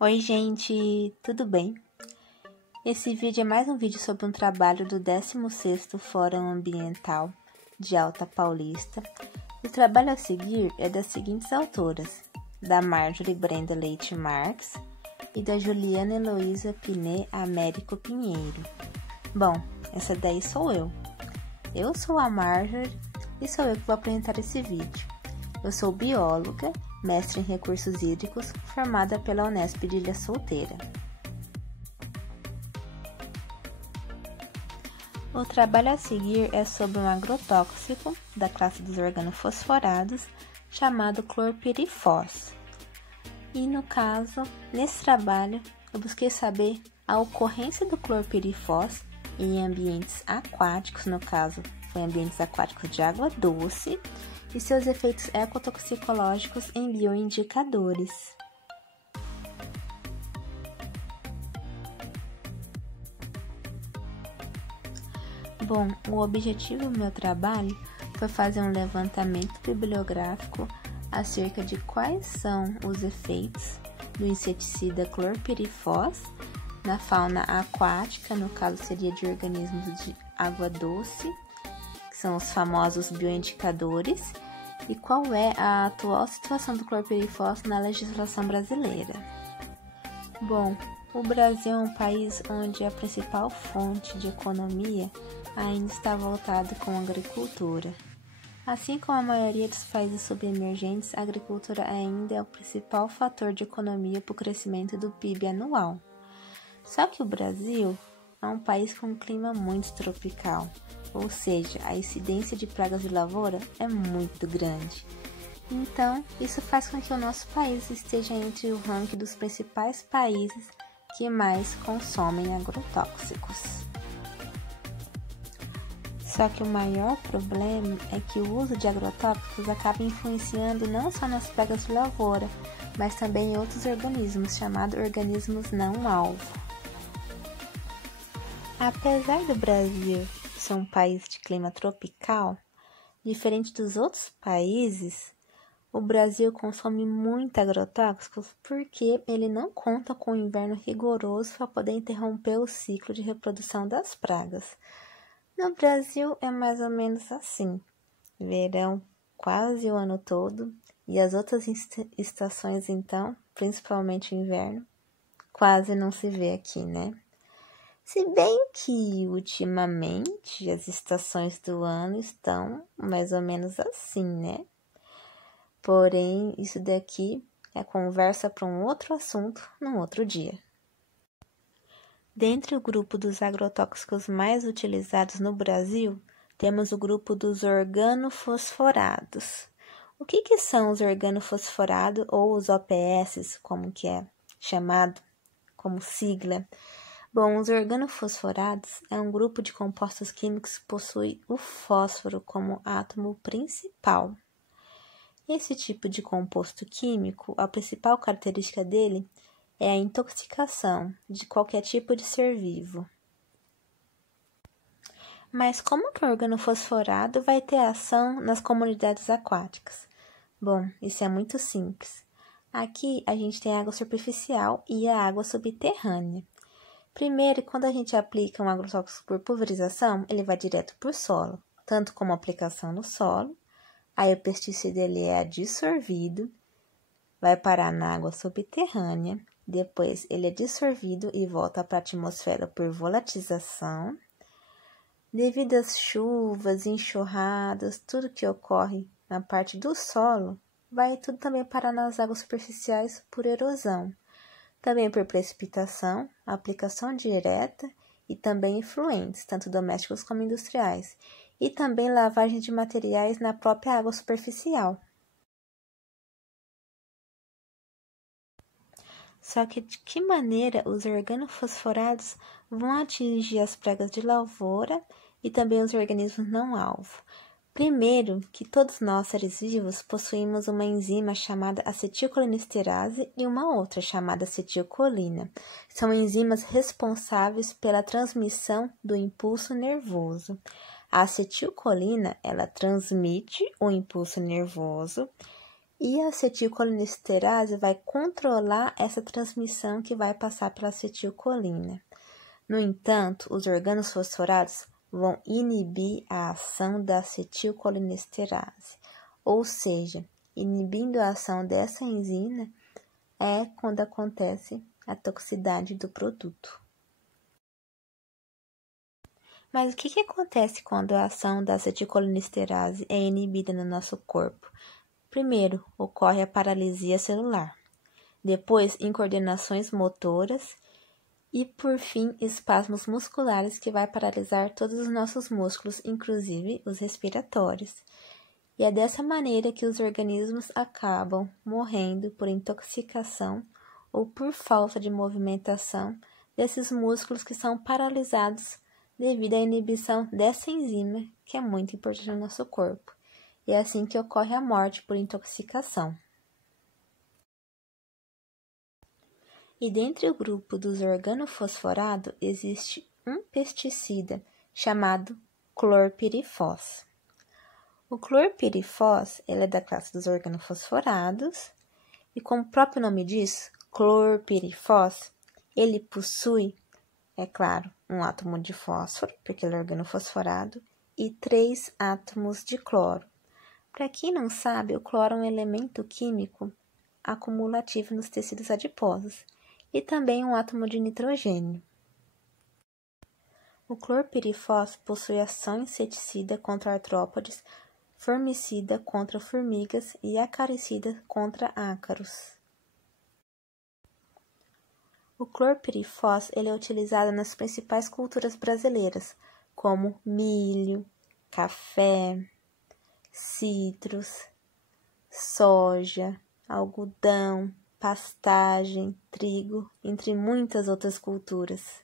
Oi gente, tudo bem? Esse vídeo é mais um vídeo sobre um trabalho do 16º Fórum Ambiental de Alta Paulista. O trabalho a seguir é das seguintes autoras, da Marjorie Brenda Leite Marques e da Juliana Heloísa Pinet Américo Pinheiro. Bom, essa daí sou eu. Eu sou a Marjorie e sou eu que vou apresentar esse vídeo. Eu sou bióloga, mestre em recursos hídricos, formada pela Unesp de Ilha Solteira. O trabalho a seguir é sobre um agrotóxico da classe dos organofosforados chamado clorpirifos. E no caso, nesse trabalho, eu busquei saber a ocorrência do clorpirifos em ambientes aquáticos, no caso, foi ambientes aquáticos de água doce, e seus efeitos ecotoxicológicos em bioindicadores. Bom, o objetivo do meu trabalho foi fazer um levantamento bibliográfico acerca de quais são os efeitos do inseticida clorpirifos na fauna aquática, no caso seria de organismos de água doce, que são os famosos bioindicadores, e qual é a atual situação do clorpirifos na legislação brasileira. Bom, o Brasil é um país onde a principal fonte de economia ainda está voltada com a agricultura. Assim como a maioria dos países subemergentes, a agricultura ainda é o principal fator de economia para o crescimento do PIB anual. Só que o Brasil é um país com um clima muito tropical, ou seja, a incidência de pragas de lavoura é muito grande. Então, isso faz com que o nosso país esteja entre o ranking dos principais países que mais consomem agrotóxicos. Só que o maior problema é que o uso de agrotóxicos acaba influenciando não só nas pragas de lavoura, mas também em outros organismos, chamados organismos não-alvo. Apesar do Brasil ser um país de clima tropical, diferente dos outros países, o Brasil consome muito agrotóxicos porque ele não conta com um inverno rigoroso para poder interromper o ciclo de reprodução das pragas. No Brasil é mais ou menos assim, verão quase o ano todo e as outras estações então, principalmente o inverno, quase não se vê aqui, né? Se bem que, ultimamente, as estações do ano estão mais ou menos assim, né? Porém, isso daqui é conversa para um outro assunto num outro dia. Dentre o grupo dos agrotóxicos mais utilizados no Brasil, temos o grupo dos organofosforados. O que são os organofosforados ou os OPS, como que é chamado como sigla? Bom, os organofosforados é um grupo de compostos químicos que possui o fósforo como átomo principal. Esse tipo de composto químico, a principal característica dele é a intoxicação de qualquer tipo de ser vivo. Mas como que o organofosforado vai ter ação nas comunidades aquáticas? Bom, isso é muito simples. Aqui a gente tem a água superficial e a água subterrânea. Primeiro, quando a gente aplica um agrotóxico por pulverização, ele vai direto para o solo, tanto como aplicação no solo. Aí o pesticida ele é dissolvido, vai parar na água subterrânea, depois ele é dissolvido e volta para a atmosfera por volatização. Devido às chuvas, enxurradas, tudo que ocorre na parte do solo, vai tudo também parar nas águas superficiais por erosão. Também por precipitação, aplicação direta e também efluentes, tanto domésticos como industriais, e também lavagem de materiais na própria água superficial. Só que de que maneira os organofosforados vão atingir as pragas de lavoura e também os organismos não-alvo? Primeiro, que todos nós, seres vivos, possuímos uma enzima chamada acetilcolinesterase e uma outra chamada acetilcolina. São enzimas responsáveis pela transmissão do impulso nervoso. A acetilcolina, ela transmite o impulso nervoso E a acetilcolinesterase vai controlar essa transmissão que vai passar pela acetilcolina. No entanto, os organofosforados vão inibir a ação da acetilcolinesterase, ou seja, inibindo a ação dessa enzima é quando acontece a toxicidade do produto. Mas o que acontece quando a ação da acetilcolinesterase é inibida no nosso corpo? Primeiro, ocorre a paralisia celular, depois incoordenações motoras e, por fim, espasmos musculares que vai paralisar todos os nossos músculos, inclusive os respiratórios. E é dessa maneira que os organismos acabam morrendo por intoxicação ou por falta de movimentação desses músculos que são paralisados devido à inibição dessa enzima, que é muito importante no nosso corpo. E é assim que ocorre a morte por intoxicação. E dentre o grupo dos organofosforados existe um pesticida chamado clorpirifos. O clorpirifos ele é da classe dos organofosforados e, como o próprio nome diz, clorpirifos, ele possui, é claro, um átomo de fósforo, porque ele é organofosforado, e 3 átomos de cloro. Para quem não sabe, o cloro é um elemento químico acumulativo nos tecidos adiposos e também um átomo de nitrogênio. O clorpirifos possui ação inseticida contra artrópodes, formicida contra formigas e acaricida contra ácaros. O clorpirifos ele é utilizado nas principais culturas brasileiras, como milho, café, citros, soja, algodão, pastagem, trigo, entre muitas outras culturas.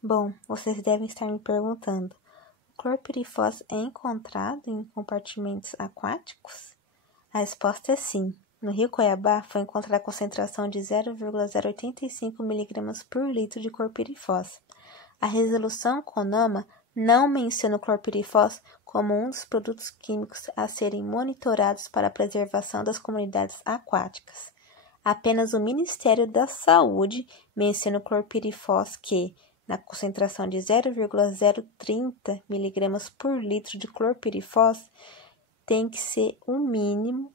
Bom, vocês devem estar me perguntando, o clorpirifos é encontrado em compartimentos aquáticos? A resposta é sim. No rio Cuiabá foi encontrada a concentração de 0,085 mg por litro de clorpirifos. A resolução CONAMA não menciona o clorpirifos como um dos produtos químicos a serem monitorados para a preservação das comunidades aquáticas. Apenas o Ministério da Saúde menciona o clorpirifos que, na concentração de 0,030 mg por litro de clorpirifos, tem que ser o mínimo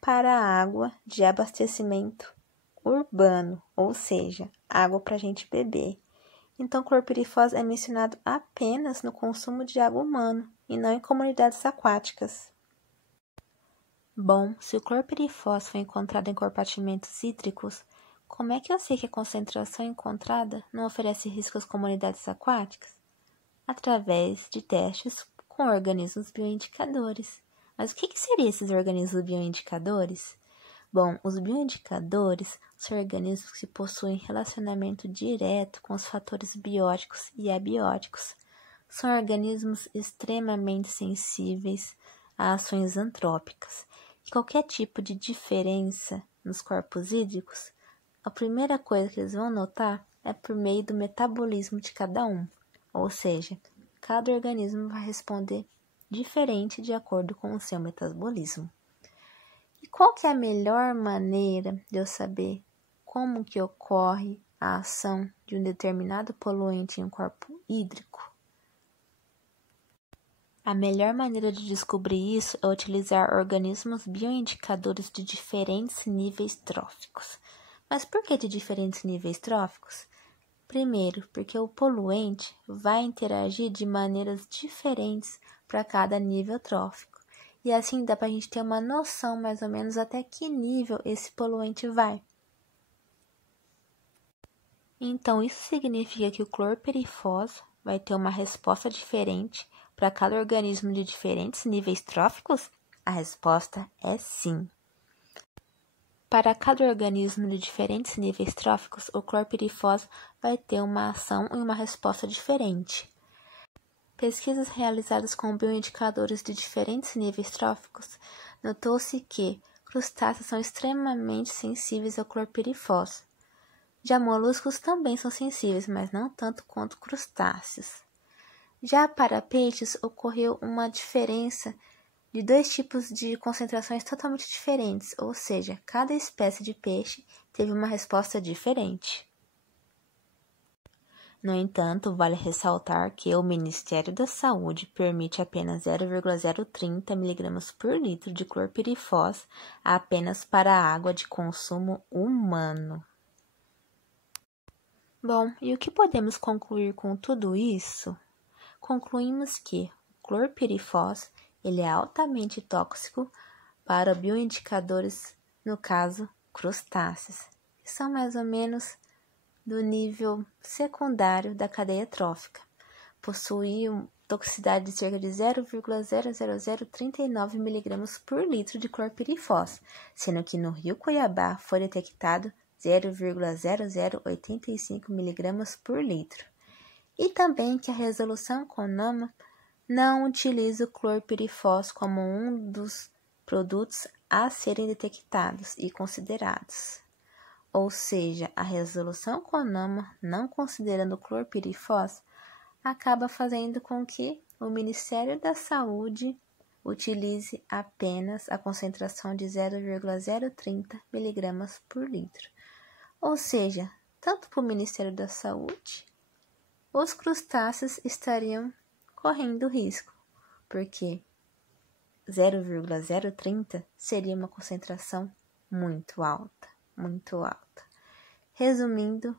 para a água de abastecimento urbano, ou seja, água para a gente beber. Então, clorpirifos é mencionado apenas no consumo de água humana e não em comunidades aquáticas. Bom, se o clorpirifos foi encontrado em compartimentos hídricos, como é que eu sei que a concentração encontrada não oferece risco às comunidades aquáticas? Através de testes com organismos bioindicadores. Mas o que seriam esses organismos bioindicadores? Bom, os bioindicadores são organismos que possuem relacionamento direto com os fatores bióticos e abióticos. São organismos extremamente sensíveis a ações antrópicas. E qualquer tipo de diferença nos corpos hídricos, a primeira coisa que eles vão notar é por meio do metabolismo de cada um. Ou seja, cada organismo vai responder diferente de acordo com o seu metabolismo. E qual que é a melhor maneira de eu saber como que ocorre a ação de um determinado poluente em um corpo hídrico? A melhor maneira de descobrir isso é utilizar organismos bioindicadores de diferentes níveis tróficos. Mas por que de diferentes níveis tróficos? Primeiro, porque o poluente vai interagir de maneiras diferentes para cada nível trófico. E assim dá para a gente ter uma noção mais ou menos até que nível esse poluente vai. Então, isso significa que o clorpirifos vai ter uma resposta diferente para cada organismo de diferentes níveis tróficos? A resposta é sim. Para cada organismo de diferentes níveis tróficos, o clorpirifos vai ter uma ação e uma resposta diferente. Pesquisas realizadas com bioindicadores de diferentes níveis tróficos notou-se que crustáceos são extremamente sensíveis ao clorpirifos. Já moluscos também são sensíveis, mas não tanto quanto crustáceos. Já para peixes, ocorreu uma diferença de dois tipos de concentrações totalmente diferentes, ou seja, cada espécie de peixe teve uma resposta diferente. No entanto, vale ressaltar que o Ministério da Saúde permite apenas 0,030 mg por litro de clorpirifos apenas para a água de consumo humano. Bom, e o que podemos concluir com tudo isso? Concluímos que o clorpirifos ele é altamente tóxico para bioindicadores, no caso, crustáceos, que são mais ou menos do nível secundário da cadeia trófica. Possui uma toxicidade de cerca de 0,00039 mg por litro de clorpirifos, sendo que no Rio Cuiabá foi detectado 0,0085 mg por litro. E também que a resolução CONAMA não utiliza o clorpirifos como um dos produtos a serem detectados e considerados. Ou seja, a resolução CONAMA, não considerando o clorpirifos, acaba fazendo com que o Ministério da Saúde utilize apenas a concentração de 0,030 mg por litro. Ou seja, tanto para o Ministério da Saúde, os crustáceos estariam correndo risco, porque 0,030 seria uma concentração muito alta, muito alta. Resumindo,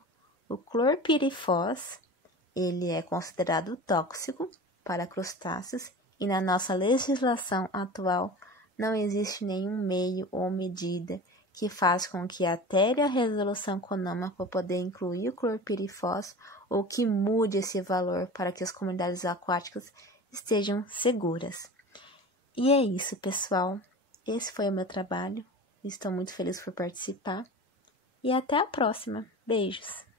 o clorpirifos, ele é considerado tóxico para crustáceos e na nossa legislação atual não existe nenhum meio ou medida que faz com que altere a resolução CONAMA para poder incluir o clorpirifos ou que mude esse valor para que as comunidades aquáticas estejam seguras. E é isso, pessoal. Esse foi o meu trabalho. Estou muito feliz por participar. E até a próxima. Beijos!